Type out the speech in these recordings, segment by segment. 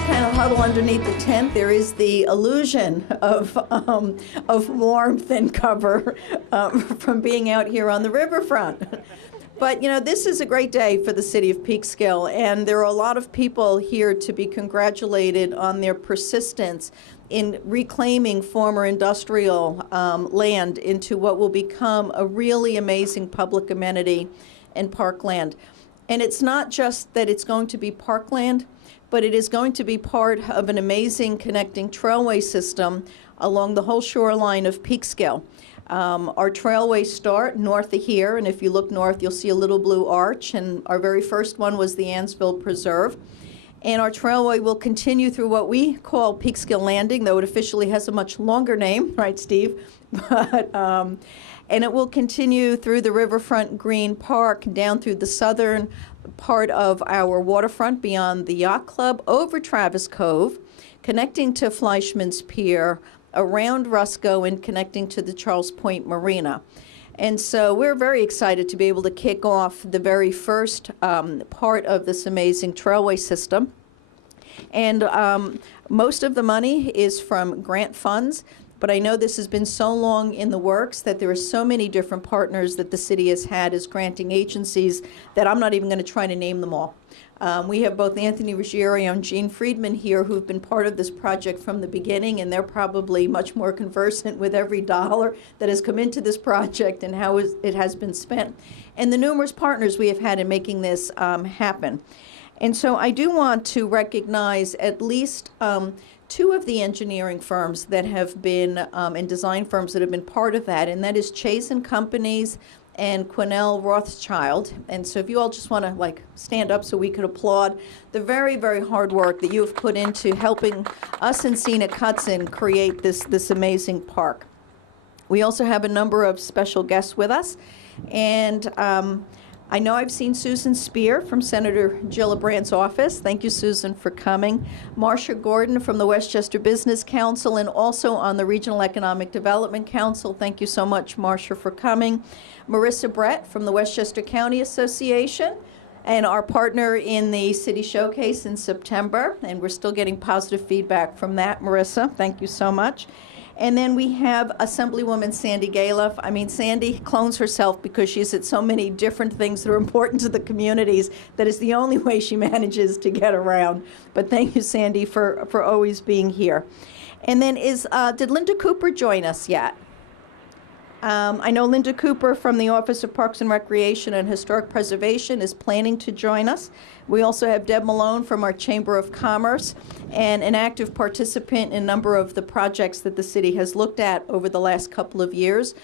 just kind of huddle underneath the tent, there is the illusion of warmth and cover from being out here on the riverfront. But, you know, this is a great day for the city of Peekskill, and there are a lot of people here to be congratulated on their persistence in reclaiming former industrial land into what will become a really amazing public amenity and parkland. And it's not just that it's going to be parkland, but it is going to be part of an amazing connecting trailway system along the whole shoreline of Peekskill. Our trailways start north of here, and if you look north, you'll see a little blue arch, and our very first one was the Ansville Preserve. And our trailway will continue through what we call Peekskill Landing, though it officially has a much longer name, right, Steve? But, and it will continue through the Riverfront Green Park, down through the southern part of our waterfront beyond the Yacht Club, over Travis Cove, connecting to Fleischman's Pier, around Rusco, and connecting to the Charles Point Marina. And so we're very excited to be able to kick off the very first part of this amazing trailway system. And most of the money is from grant funds, but I know this has been so long in the works that there are so many different partners that the city has had as granting agencies that I'm not even going to try to name them all. We have both Anthony Ruggiero and Gene Friedman here who've been part of this project from the beginning, and they're probably much more conversant with every dollar that has come into this project and how it has been spent, and the numerous partners we have had in making this happen. And so I do want to recognize at least two of the engineering firms that have been, and design firms that have been part of that, and that is Chase and Companies and Quinnell Rothschild. And so if you all just want to like stand up so we could applaud the very, very hard work that you have put into helping us in Scenic Hudson create this amazing park. We also have a number of special guests with us, and I know I've seen Susan Spear from Senator Gillibrand's office. Thank you, Susan, for coming. Marcia Gordon from the Westchester Business Council and also on the Regional Economic Development Council. Thank you so much, Marcia, for coming. Marissa Brett from the Westchester County Association and our partner in the City Showcase in September. And we're still getting positive feedback from that, Marissa. Thank you so much. And then we have Assemblywoman Sandy Galiff. I mean, Sandy clones herself because she's at so many different things that are important to the communities that is the only way she manages to get around. But thank you, Sandy, for always being here. And then did Linda Cooper join us yet? I know Linda Cooper from the Office of Parks and Recreation and Historic Preservation is planning to join us. We also have Deb Malone from our Chamber of Commerce and an active participant in a number of the projects that the city has looked at over the last couple of years,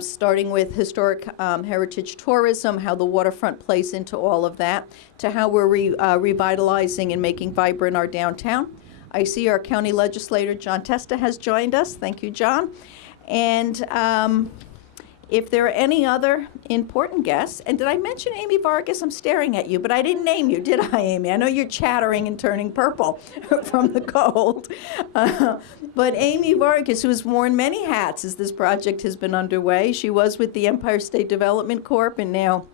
starting with historic heritage tourism, how the waterfront plays into all of that, to how we're revitalizing and making vibrant our downtown. I see our county legislator, John Testa, has joined us. Thank you, John. And if there are any other important guests, and did I mention Amy Vargas? I'm staring at you, but I didn't name you, did I, Amy? I know you're chattering and turning purple from the cold. But Amy Vargas, who has worn many hats as this project has been underway, she was with the Empire State Development Corp, and now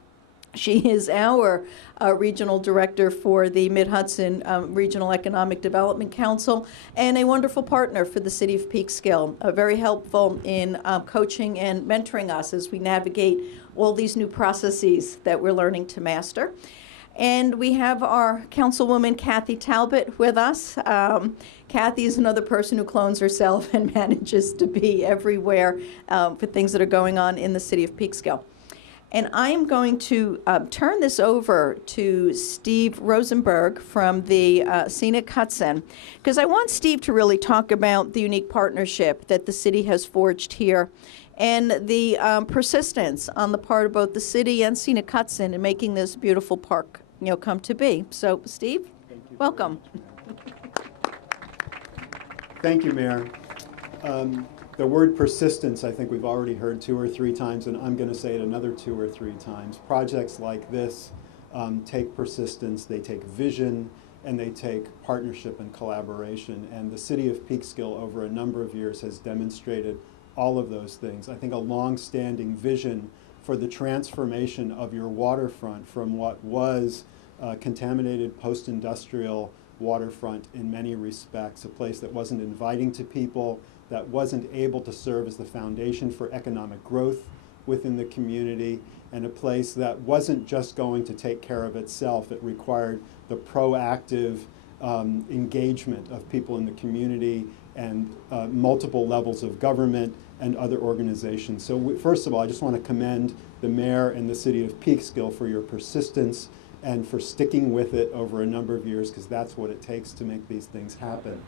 she is our regional director for the Mid-Hudson Regional Economic Development Council and a wonderful partner for the city of Peekskill, very helpful in coaching and mentoring us as we navigate all these new processes that we're learning to master. And we have our councilwoman, Kathy Talbot, with us. Kathy is another person who clones herself and manages to be everywhere for things that are going on in the city of Peekskill. And I am going to turn this over to Steve Rosenberg from the Scenic Hudson, because I want Steve to really talk about the unique partnership that the city has forged here and the persistence on the part of both the city and Scenic Hudson in making this beautiful park, come to be. So, Steve, welcome. Thank you, Mayor. The word persistence, I think we've already heard 2 or 3 times, and I'm going to say it another 2 or 3 times. Projects like this take persistence, they take vision, and they take partnership and collaboration. And the city of Peekskill over a number of years has demonstrated all of those things. I think a long-standing vision for the transformation of your waterfront from what was contaminated post-industrial waterfront in many respects, a place that wasn't inviting to people, that wasn't able to serve as the foundation for economic growth within the community, and a place that wasn't just going to take care of itself. It required the proactive engagement of people in the community and multiple levels of government and other organizations. So first of all, I just want to commend the mayor and the city of Peekskill for your persistence and for sticking with it over a number of years, because that's what it takes to make these things happen.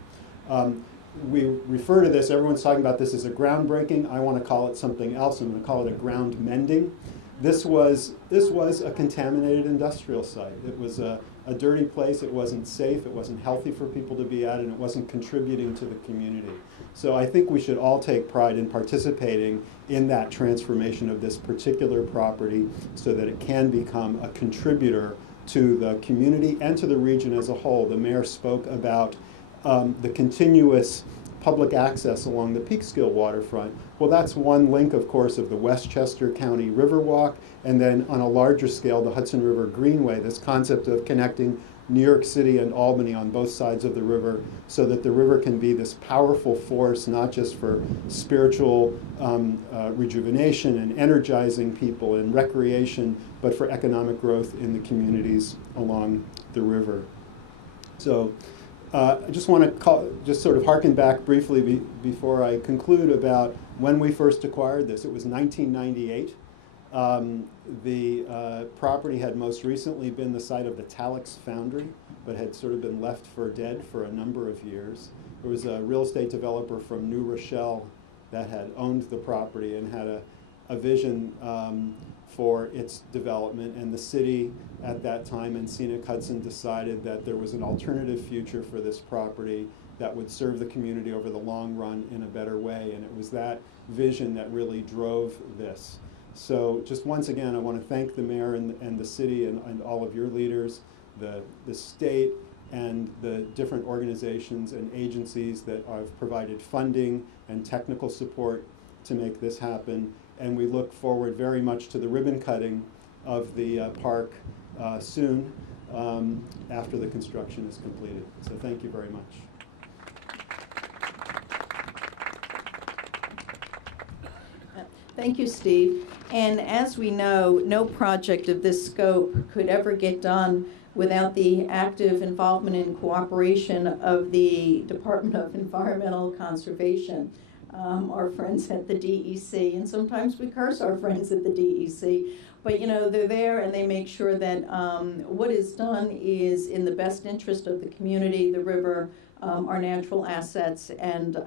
We refer to this, everyone's talking about this as a groundbreaking. I want to call it something else. I'm going to call it a ground mending. This was a contaminated industrial site. It was a dirty place. It wasn't safe. It wasn't healthy for people to be at, and it wasn't contributing to the community. So I think we should all take pride in participating in that transformation of this particular property so that it can become a contributor to the community and to the region as a whole. The mayor spoke about the continuous public access along the Peekskill waterfront. Well, that's one link, of course, of the Westchester County Riverwalk, and then on a larger scale, the Hudson River Greenway, this concept of connecting New York City and Albany on both sides of the river so that the river can be this powerful force, not just for spiritual rejuvenation and energizing people and recreation, but for economic growth in the communities along the river. So I just want to just sort of harken back briefly before I conclude about when we first acquired this. It was 1998. The property had most recently been the site of the Talix foundry, but had sort of been left for dead for a number of years. There was a real estate developer from New Rochelle that had owned the property and had a vision for its development, and the city at that time and Scenic Hudson decided that there was an alternative future for this property that would serve the community over the long run in a better way, and it was that vision that really drove this. So just once again, I want to thank the mayor and the city and all of your leaders, the state, and the different organizations and agencies that have provided funding and technical support to make this happen. And we look forward very much to the ribbon cutting of the park soon after the construction is completed. So thank you very much. Thank you, Steve. And as we know, no project of this scope could ever get done without the active involvement and cooperation of the Department of Environmental Conservation, our friends at the DEC. And sometimes we curse our friends at the DEC, but you know, they're there and they make sure that what is done is in the best interest of the community, the river, our natural assets, and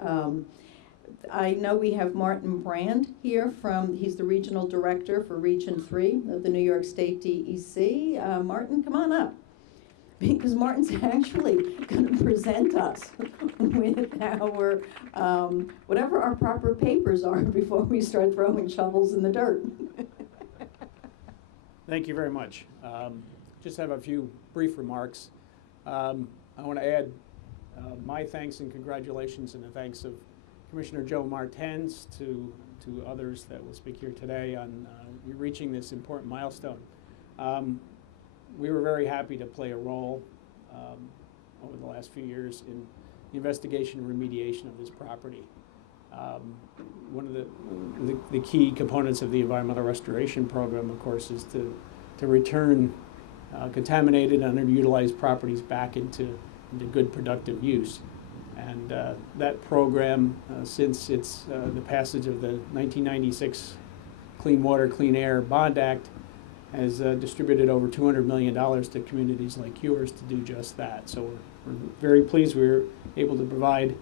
I know we have Martin Brand here he's the regional director for Region 3 of the New York State DEC. Martin, come on up, because Martin's actually going to present us with our, whatever our proper papers are before we start throwing shovels in the dirt. Thank you very much. Just have a few brief remarks. I want to add my thanks and congratulations and the thanks of Commissioner Joe Martens to others that will speak here today on reaching this important milestone. We were very happy to play a role over the last few years in the investigation and remediation of this property. One of the key components of the environmental restoration program, of course, is to return contaminated and underutilized properties back into good productive use. And that program, since it's the passage of the 1996 Clean Water, Clean Air Bond Act, has distributed over $200 million to communities like yours to do just that. So we're very pleased we were able to provide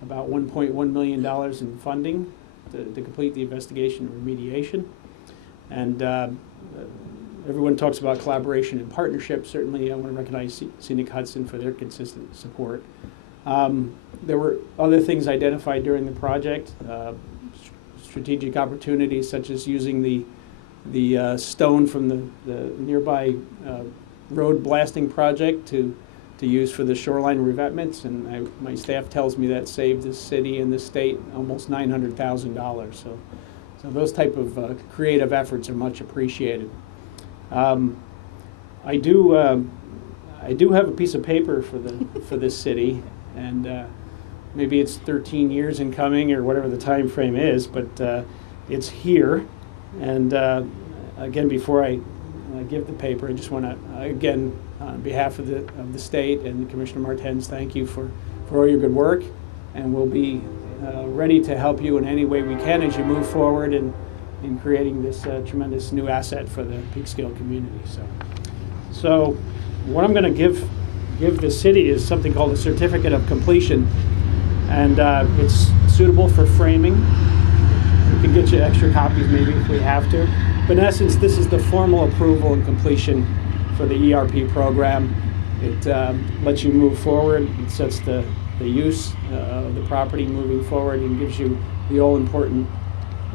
about $1.1 million in funding to complete the investigation and remediation. And everyone talks about collaboration and partnership. Certainly I want to recognize Scenic Hudson for their consistent support. There were other things identified during the project, strategic opportunities such as using the stone from the nearby road blasting project to use for the shoreline revetments, and my staff tells me that saved the city and the state almost $900,000. So those type of creative efforts are much appreciated. I I do have a piece of paper for this city, and maybe it's 13 years in coming or whatever the time frame is, but it's here. And again, before I give the paper, I just want to again, on behalf of the state and Commissioner Martens, thank you for all your good work, and we'll be ready to help you in any way we can as you move forward in creating this tremendous new asset for the Peekskill community. So what I'm going to give the city is something called a certificate of completion, and it's suitable for framing. We can get you extra copies maybe if we have to. But in essence, this is the formal approval and completion for the ERP program. It lets you move forward. It sets the use of the property moving forward and gives you the all-important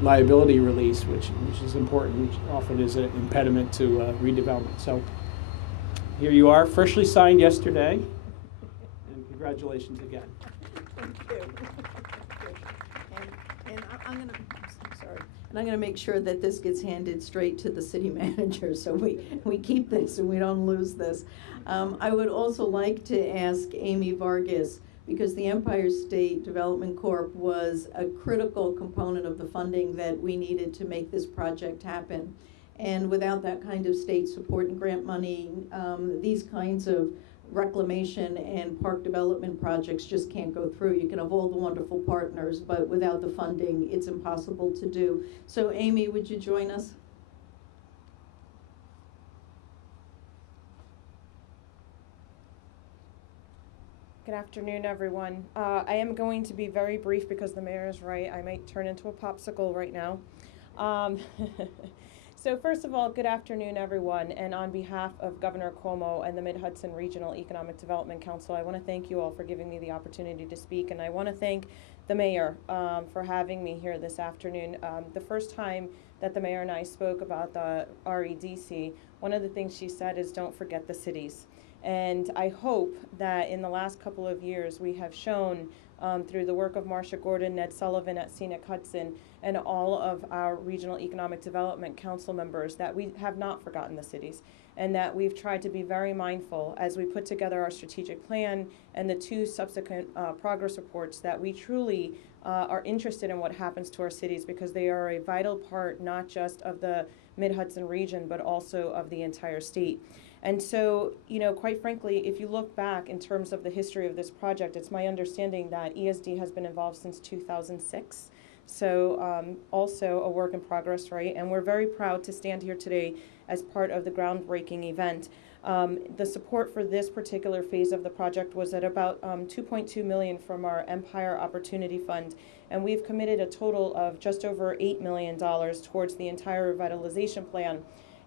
liability release, which is important, often is an impediment to redevelopment. So here you are, freshly signed yesterday, and congratulations again. Thank you. And I'm going to make sure that this gets handed straight to the city manager, so we keep this and we don't lose this. I would also like to ask Amy Vargas, because the Empire State Development Corp was a critical component of the funding that we needed to make this project happen. And without that kind of state support and grant money, these kinds of reclamation and park development projects just can't go through. You can have all the wonderful partners, but without the funding, it's impossible to do. So Amy, would you join us? Good afternoon, everyone. I am going to be very brief because the mayor is right. I might turn into a popsicle right now. So first of all, good afternoon, everyone. And on behalf of Governor Cuomo and the Mid-Hudson Regional Economic Development Council, I want to thank you all for giving me the opportunity to speak. And I want to thank the mayor for having me here this afternoon. The first time that the mayor and I spoke about the REDC, one of the things she said is don't forget the cities. And I hope that in the last couple of years we have shown through the work of Marsha Gordon, Ned Sullivan at Scenic Hudson, and all of our Regional Economic Development Council members that we have not forgotten the cities, and that we've tried to be very mindful as we put together our strategic plan and the two subsequent progress reports that we truly are interested in what happens to our cities, because they are a vital part not just of the Mid-Hudson region but also of the entire state. And so, quite frankly, if you look back in terms of the history of this project, it's my understanding that ESD has been involved since 2006. So also a work in progress, right? And we're very proud to stand here today as part of the groundbreaking event. The support for this particular phase of the project was at about $2.2 million from our Empire Opportunity Fund, and we've committed a total of just over $8 million towards the entire revitalization plan.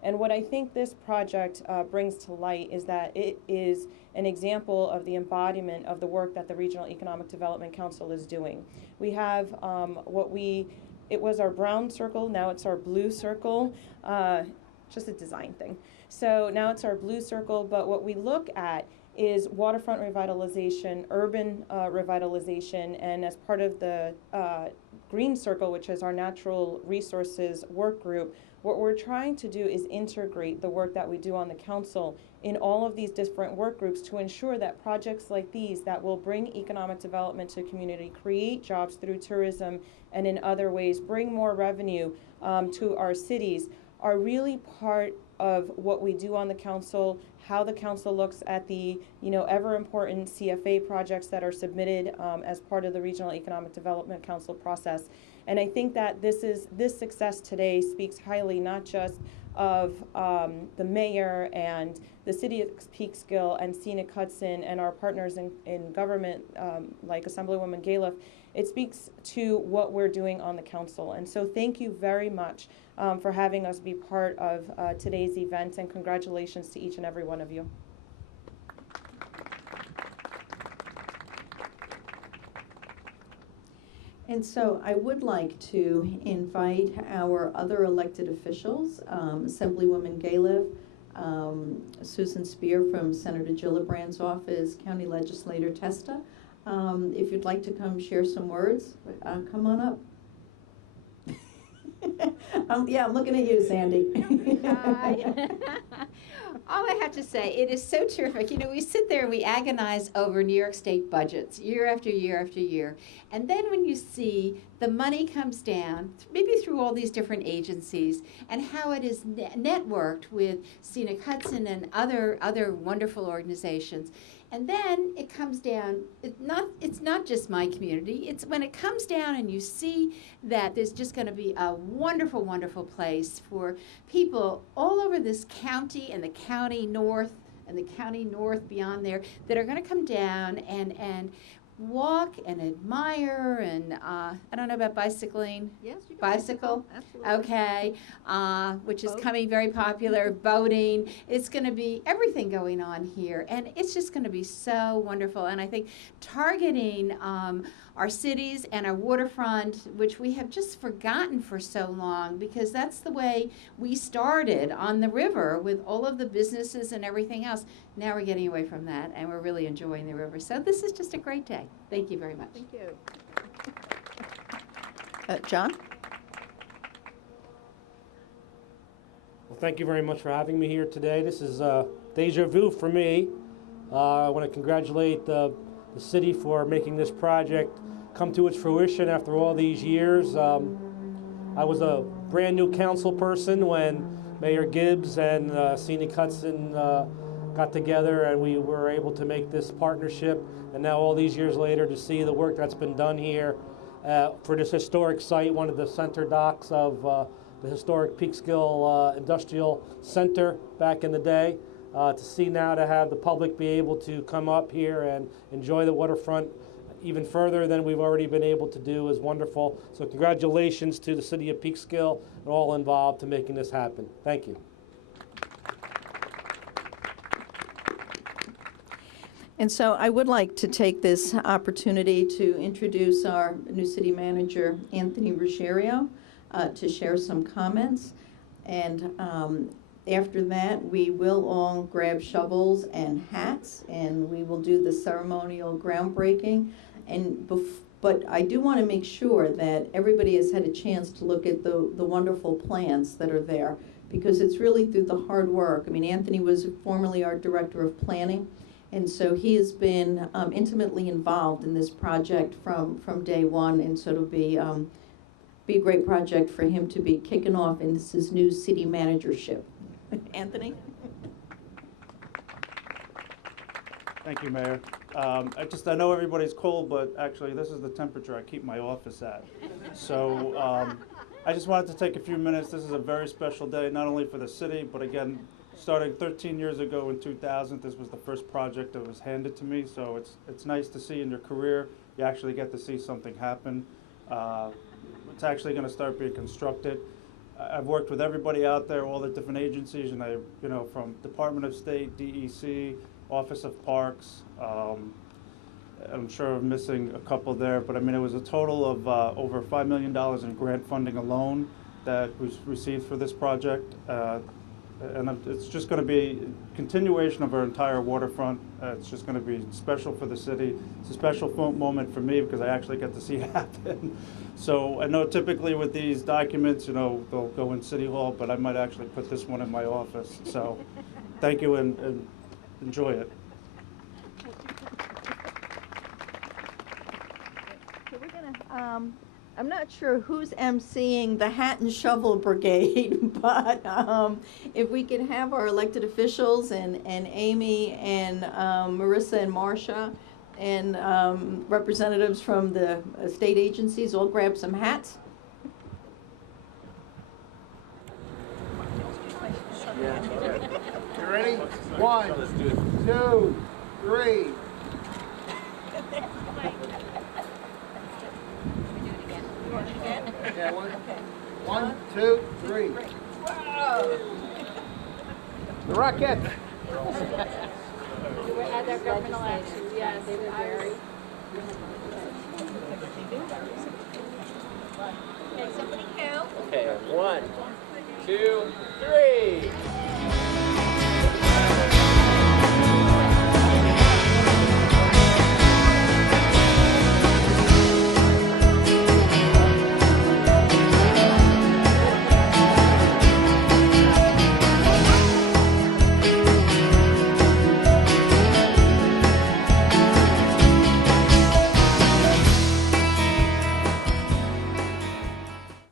And what I think this project brings to light is that it is an example of the embodiment of the work that the Regional Economic Development Council is doing. We have it was our brown circle, now it's our blue circle, just a design thing. So now it's our blue circle, but what we look at is waterfront revitalization, urban revitalization, and as part of the green circle, which is our natural resources work group, what we're trying to do is integrate the work that we do on the council in all of these different work groups to ensure that projects like these that will bring economic development to the community, create jobs through tourism, and in other ways bring more revenue to our cities are really part of what we do on the council, how the council looks at the ever important CFA projects that are submitted as part of the Regional Economic Development Council process. And I think that this success today speaks highly not just of the mayor and the city of Peekskill and Scenic Hudson and our partners in government like Assemblywoman Galiff. It speaks to what we're doing on the council. And so thank you very much for having us be part of today's event, and congratulations to each and every one of you. And so I would like to invite our other elected officials, Assemblywoman Galiff, Susan Spear from Senator Gillibrand's office, County Legislator Testa. If you'd like to come share some words, come on up. Yeah, I'm looking at you, Sandy. Hi. all I have to say, it is so terrific. You know, we sit there and we agonize over New York State budgets year after year after year. And then when you see the money comes down, maybe through all these different agencies, and how it is networked with Scenic Hudson and other wonderful organizations. And then it comes down, it's not just my community, it's when it comes down and you see that there's just going to be a wonderful, wonderful place for people all over this county and the county north and the county north beyond there that are going to come down and walk and admire and I don't know about bicycling. Yes, you can Bicycle? absolutely. Okay, which is Boat. coming very popular, boating. It's going to be everything going on here, and it's just going to be so wonderful. And I think targeting our cities and our waterfront, which we have just forgotten for so long, because that's the way we started on the river with all of the businesses and everything else. Now we're getting away from that, and we're really enjoying the river. So this is just a great day. Thank you very much. Thank you. John? Well, thank you very much for having me here today. This is deja vu for me. I want to congratulate the city for making this project come to its fruition after all these years. I was a brand new council person when Mayor Gibbs and Scenic Hudson got together and we were able to make this partnership. And now all these years later to see the work that's been done here for this historic site, one of the center docks of the historic Peekskill Industrial Center back in the day. To see now to have the public be able to come up here and enjoy the waterfront even further than we've already been able to do is wonderful. So congratulations to the city of Peekskill and all involved to making this happen. Thank you. And so I would like to take this opportunity to introduce our new city manager, Anthony Ruggiero, to share some comments. And after that, we will all grab shovels and hats, and we will do the ceremonial groundbreaking. But I do want to make sure that everybody has had a chance to look at the wonderful plans that are there, because it's really through the hard work. I mean, Anthony was formerly our director of planning, and so he has been intimately involved in this project from day one, and so it'll be a great project for him to be kicking off in his new city managership. Anthony? Thank you, Mayor. I know everybody's cold, but actually this is the temperature I keep my office at. So I just wanted to take a few minutes. This is a very special day, not only for the city, but again, starting 13 years ago in 2000, this was the first project that was handed to me. So it's nice to see in your career, you actually get to see something happen. It's actually going to start being constructed. I've worked with everybody out there, all the different agencies, and from Department of State, DEC, Office of Parks. I'm sure I'm missing a couple there, but I mean, it was a total of over $5 million in grant funding alone that was received for this project. And it's just going to be a continuation of our entire waterfront. It's just going to be special for the city. It's a special moment for me because I actually get to see it happen. So I know typically with these documents, they'll go in City Hall, but I might actually put this one in my office. So thank you and enjoy it. So we're gonna, I'm not sure who's emceeing the Hat and Shovel Brigade, but if we could have our elected officials and Amy and Marissa and Marcia and representatives from the state agencies all grab some hats. You ready? 1, 2, 3. Yeah, 1, 2, 3. The rocket. We had their governmental actions, yes. They were very. Okay, somebody count. Okay, 1, 2, 3.